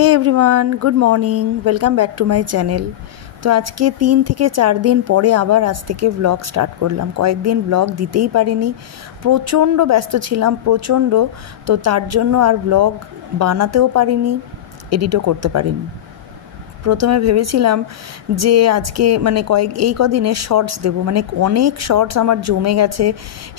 Hey everyone, good morning, welcome back to my channel. তো আজকে 3 থেকে 4 দিন পরে আবার আজ থেকে ব্লগ স্টার্ট করলাম। কয়েকদিন ব্লগ দিতেই পারিনি, প্রচণ্ড ব্যস্ত ছিলাম, প্রচণ্ড। তো তার জন্য আর ব্লগ বানাতেও পারিনি, এডিটও করতে পারিনি। প্রথমে ভেবেছিলাম যে আজকে এই কদিনে শর্টস দেবো, অনেক শর্টস আমার জমে গেছে,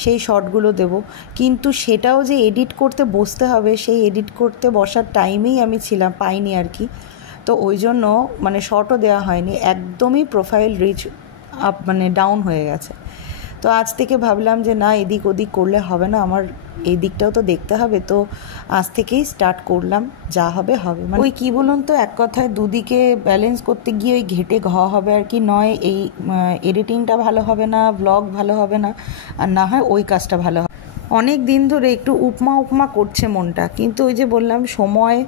সেই শর্টগুলো দেবো। কিন্তু সেটাও যে এডিট করতে বসতে হবে, সেই এডিট করতে বসার টাইমেই আমি পাইনি আর কি। তো ওই জন্য শর্টও দেওয়া হয়নি, একদমই প্রোফাইল রিচ ডাউন হয়ে গেছে। তো আজ থেকে ভাবলাম যে না, এদিক ওদিক করলে হবে না, আমার এই দিকটাও তো দেখতে হবে। তো আজ থেকেই স্টার্ট করলাম, যা হবে হবে। ওই কী বলুন তো, এক কথায় দুদিকে ব্যালেন্স করতে গিয়ে ওই ঘেটে ঘা হবে আর কি। নয় এই এডিটিংটা ভালো হবে না, ব্লগ ভালো হবে না, আর না হয় ওই কাজটা ভালো হবে। অনেক দিন ধরে একটু উপমা করছে মনটা, কিন্তু ওই যে বললাম সময়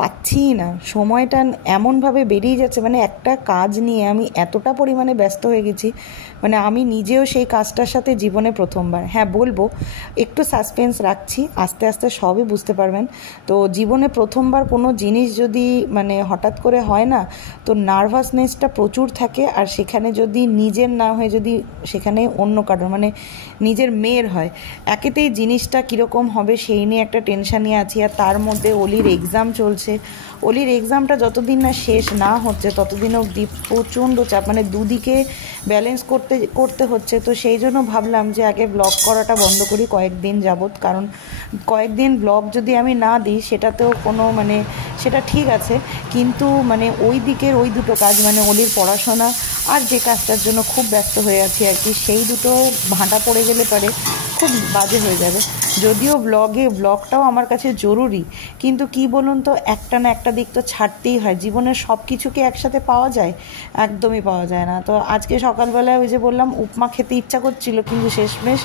পাচ্ছি না, সময়টা এমনভাবে বেরিয়ে যাচ্ছে। একটা কাজ নিয়ে আমি এতটা পরিমাণে ব্যস্ত হয়ে গেছি, আমি নিজেও সেই কাজটার সাথে জীবনে প্রথমবার, হ্যাঁ বলবো, একটু সাসপেন্স রাখছি, আস্তে আস্তে সবই বুঝতে পারবেন। তো জীবনে প্রথমবার কোনো জিনিস যদি হঠাৎ করে হয় না, তো নার্ভাসনেসটা প্রচুর থাকে। আর সেখানে যদি নিজের না হয়, যদি সেখানে অন্য কারোর নিজের মেয়ের হয়, একেতেই জিনিসটা কীরকম হবে সেই নিয়ে একটা টেনশান নিয়ে আছি। আর তার মধ্যে অলির এক্সাম চলছে, অলির এক্সামটা যতদিন না শেষ না হচ্ছে ততদিন অবধি প্রচণ্ড চাপ, দুদিকে ব্যালেন্স করতে হচ্ছে। তো সেই জন্য ভাবলাম যে আগে ব্লগ করাটা বন্ধ করি কয়েকদিন যাবত, কারণ কয়েকদিন ব্লগ যদি আমি না দিই সেটাতেও কোনো সেটা ঠিক আছে, কিন্তু ওই দিকের ওই দুটো কাজ, অলির পড়াশোনা আর যে কাজটার জন্য খুব ব্যস্ত হয়ে আছি আর কি, সেই দুটো ভাঁটা পড়ে গেলে পারে খুব বাজে হয়ে যাবে। যদিও ব্লগটাও আমার কাছে জরুরি, কিন্তু কি বলুন তো, একটা না একটা দিক তো ছাড়তেই হয়। জীবনের সব কিছুকে একসাথে পাওয়া যায়? একদমই পাওয়া যায় না। তো আজকে সকালবেলায় ওই যে বললাম উপমা খেতে ইচ্ছা করছিল, কিন্তু শেষমেশ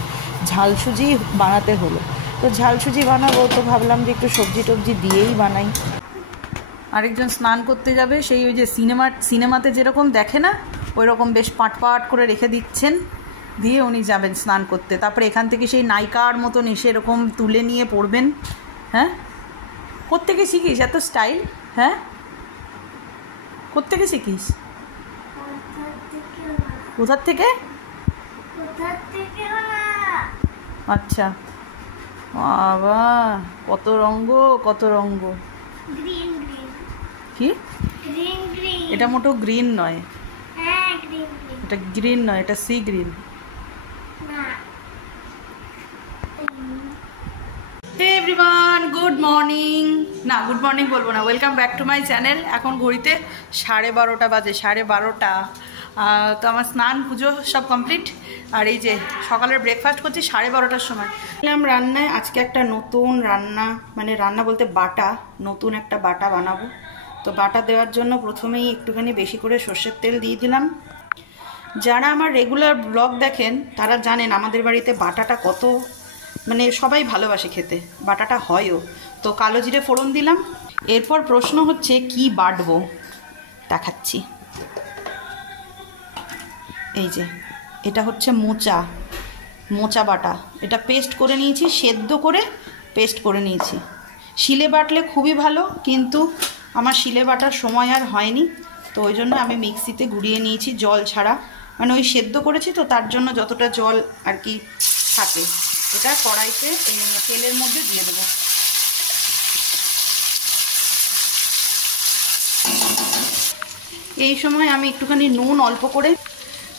ঝালসুজি বানাতে হলো। তো ঝালসুজি বানাবো, তো ভাবলাম যে একটু সবজি টবজি দিয়েই বানাই। আরেকজন স্নান করতে যাবে, সেই ওই যে সিনেমাতে যেরকম দেখে না, ওই রকম বেশ পাট করে রেখে দিচ্ছেন, দিয়ে উনি যাবেন স্নান করতে। তারপরে এখান থেকে সেই নায়িকার মতন এসে এরকম তুলে নিয়ে পড়বেন। হ্যাঁ, কোত্থেকে শিখিস এত স্টাইল? হ্যাঁ, কোত্থেকে শিখিস? কোথার থেকে? আচ্ছা, বাবা, কত রঙ্গ। কি এটা? মোটেও গ্রিন নয়, এটা গ্রিন নয়, এটা sea green. Everyone, good morning, না গুড মর্নিং বলবো না, welcome back to my channel. এখন ঘড়িতে 12:30 বাজে, 12:30। তো আমার স্নান পুজো সব কমপ্লিট, আর এই যে সকালের ব্রেকফাস্ট করছি 12:30টার সময়। রান্নায় আজকে একটা নতুন রান্না, রান্না বলতে বাটা, নতুন একটা বাটা বানাবো। তো বাটা দেওয়ার জন্য প্রথমেই একটুখানি বেশি করে সর্ষের তেল দিয়ে দিলাম। যারা আমার রেগুলার ব্লগ দেখেন তারা জানেন আমাদের বাড়িতে বাটাটা কত সবাই ভালোবাসে খেতে, বাটাটা হয়ও। তো কালো জিরে ফোড়ন দিলাম। এরপর প্রশ্ন হচ্ছে কি বাটবো, দেখাচ্ছি। এই যে এটা হচ্ছে মোচা বাটা, এটা পেস্ট করে নিয়েছি, সেদ্ধ করে পেস্ট করে নিয়েছি। শিলে বাটলে খুবই ভালো, কিন্তু আমার শিলে বাটার সময় আর হয়নি, তো ওই জন্য আমি মিক্সিতে গুঁড়িয়ে নিয়েছি, জল ছাড়া। ওই সেদ্ধ করেছি তো তার জন্য যতটা জল আর কি থাকে, এটা কড়াইতে তেলের মধ্যে দিয়ে দেবো। এই সময় আমি একটুখানি নুন অল্প করে,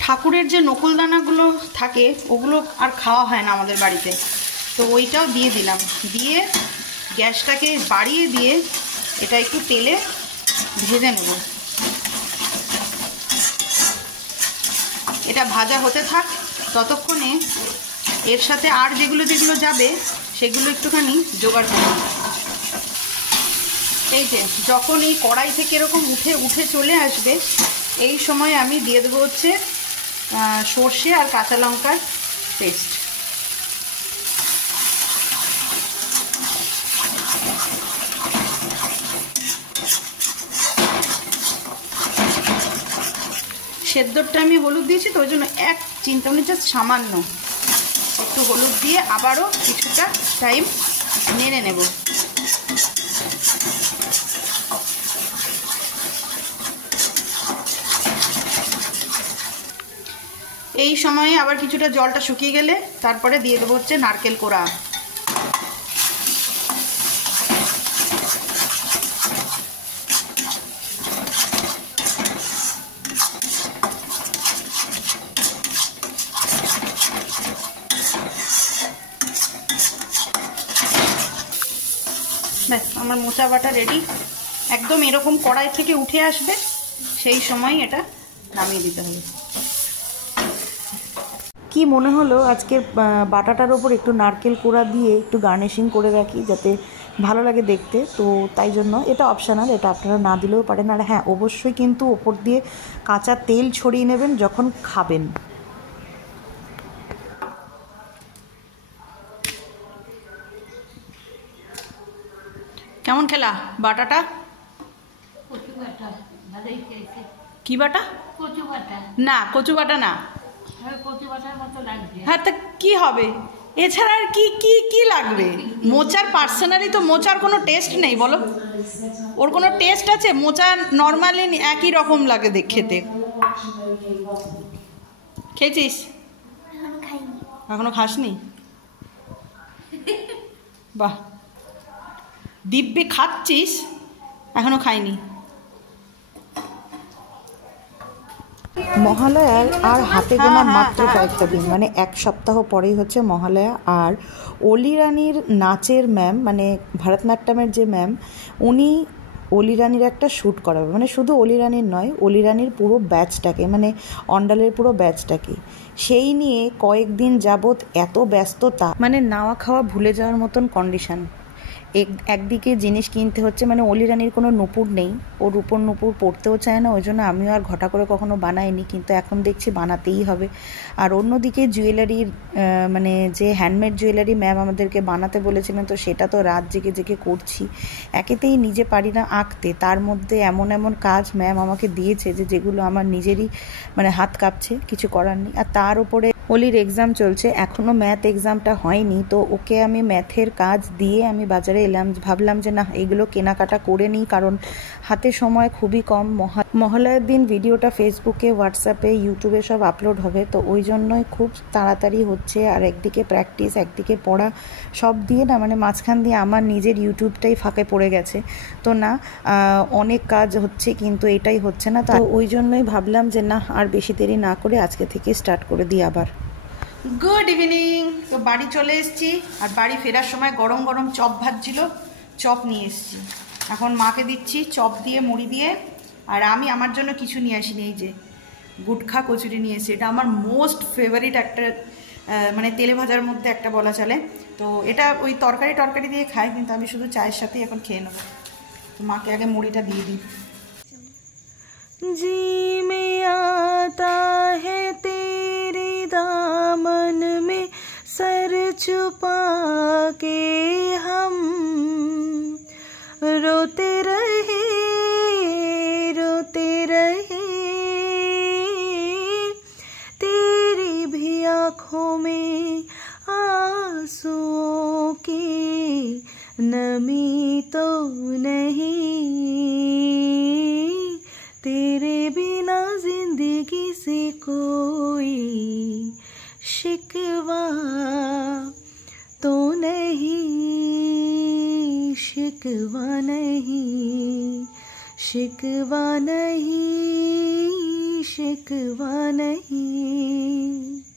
ঠাকুরের যে নকুলদানাগুলো থাকে ওগুলো আর খাওয়া হয় না আমাদের বাড়িতে, তো ওইটাও দিয়ে দিলাম। দিয়ে গ্যাসটাকে বাড়িয়ে দিয়ে এটা একটু তেলে ভেজে নেব। এটা ভাজা হতে থাক, ততক্ষণে এর সাথে আর যেগুলো যাবে সেগুলো একটুখানি জোগাড় করব। এই যে যখন এই কড়াই থেকে এরকম উঠে চলে আসবে, এই সময় আমি দিয়ে দেবো হচ্ছে সর্ষে আর কাঁচা লঙ্কার পেস্ট। সেদ্ধরটা আমি হলুদ দিয়েছি, তো ওই জন্য এক চিমটে জাস্ট সামান্য একটু হলুদ দিয়ে আবারও কিছুটা টাইম নেড়ে নেব। এই সময়ে আবার কিছুটা জলটা শুকিয়ে গেলে তারপরে দিয়ে দেবো হচ্ছে নারকেল কোড়া। ব্যাস আমার মোচা বাটা রেডি। একদম এরকম কড়াই থেকে উঠে আসবে, সেই সময় এটা নামিয়ে দিতে হবে। কি মনে হলো আজকের বাটাটার ওপর একটু নারকেল কোড়া দিয়ে একটু গার্নিশিং করে রাখি যাতে ভালো লাগে দেখতে, তো তাই জন্য এটা অপশনাল, এটা আপনারা না দিলেও পারেন। আর হ্যাঁ, অবশ্যই কিন্তু ওপর দিয়ে কাঁচা তেল ছড়িয়ে নেবেন যখন খাবেন। কেমন খেলা বাটাটা? কি বাটা? না, কচু বাটা না। হ্যাঁ, তা কি হবে এছাড়া আর কি কি কি লাগবে? মোচার পার্সোনালি তো মোচার কোনো টেস্ট নেই, বলো? ওর কোনো টেস্ট আছে? মোচা নর্মালি একই রকম লাগে খেতে। খেয়েছিস? এখনো খাসনি? বাহ, দিব্যি খাচ্ছিস, এখনো খাইনি। মহালয়ার আর হাতে গোনা মাত্র কয়েকটা দিন, মানে এক সপ্তাহ পরেই হচ্ছে মহালয়া। আর অলি রানীর নাচের ম্যাম, মানে ভারতনাট্যমের যে ম্যাম, উনি অলি রানীর একটা শ্যুট করাবে, মানে শুধু অলি রানীর নয়, অলি রানীর পুরো ব্যাচটাকে, মানে অন্ডালের পুরো ব্যাচটাকে। সেই নিয়ে কয়েকদিন যাবৎ এত ব্যস্ততা, মানে নাওয়া খাওয়া ভুলে যাওয়ার মতন কন্ডিশন। একদিকে জিনিস কিনতে হচ্ছে, মানে অলি রানীর কোনো নুপুর নেই, ও রূপোর নুপুর পড়তেও চায় না, ওই জন্য আমিও আর ঘটা করে কখনো বানাইনি, কিন্তু এখন দেখছি বানাতেই হবে। আর অন্যদিকে জুয়েলারির, মানে যে হ্যান্ডমেড জুয়েলারি ম্যাম আমাদেরকে বানাতে বলেছিলেন, তো সেটা তো রাত জেগে জেগে করছি। একেতেই নিজে পারি না আঁকতে, তার মধ্যে এমন এমন কাজ ম্যাম আমাকে দিয়েছে যেগুলো আমার নিজেরই মানে হাত কাঁপছে, কিছু করার নেই। আর তার উপরে অলির এক্সাম চলছে, এখনও ম্যাথ এক্সামটা হয়নি, তো ওকে আমি ম্যাথের কাজ দিয়ে আমি বাজারে এলাম। ভাবলাম যে না, এগুলো কেনাকাটা করে নিই, কারণ হাতে সময় খুবই কম। মহালয়ার দিন ভিডিওটা ফেসবুকে, হোয়াটসঅ্যাপে, ইউটিউবে সব আপলোড হবে, তো ওই জন্যই খুব তাড়াতাড়ি হচ্ছে। আর একদিকে প্র্যাকটিস, একদিকে পড়া, সব দিয়ে না, মানে মাঝখান দিয়ে আমার নিজের ইউটিউবটাই ফাঁকে পড়ে গেছে। তো না, অনেক কাজ হচ্ছে কিন্তু এটাই হচ্ছে না, তো ওই জন্যই ভাবলাম যে না, আর বেশি দেরি না করে আজকে থেকে স্টার্ট করে দিই আবার। Good evening. তো বাড়ি চলে এসেছি, আর বাড়ি ফেরার সময় গরম গরম চপ ভাজছিল, চপ নিয়ে এসেছি। এখন মাকে দিচ্ছি চপ দিয়ে, মুড়ি দিয়ে। আর আমি আমার জন্য কিছু নিয়ে আসিনি, এই যে গুটখা কচুরি নিয়ে এসেছি। এটা আমার মোস্ট ফেভারিট একটা, মানে তেলে ভাজার মধ্যে একটা বলা চলে। তো এটা ওই তরকারি দিয়ে খাই, কিন্তু আমি শুধু চায়ের সাথেই এখন খেয়ে নেবো। তো মাকে আগে মুড়িটা দিয়ে দিই। जी में आता है तेरे दामन में सर छुपा के हम रोते रहे तेरी भी आँखों में आंसुओं की नमी तो नहीं, तेरे बिना जिंदगी से कोई शिकवा तो नहीं, शिकवा नहीं, शिकवा नहीं, शिकवा नहीं।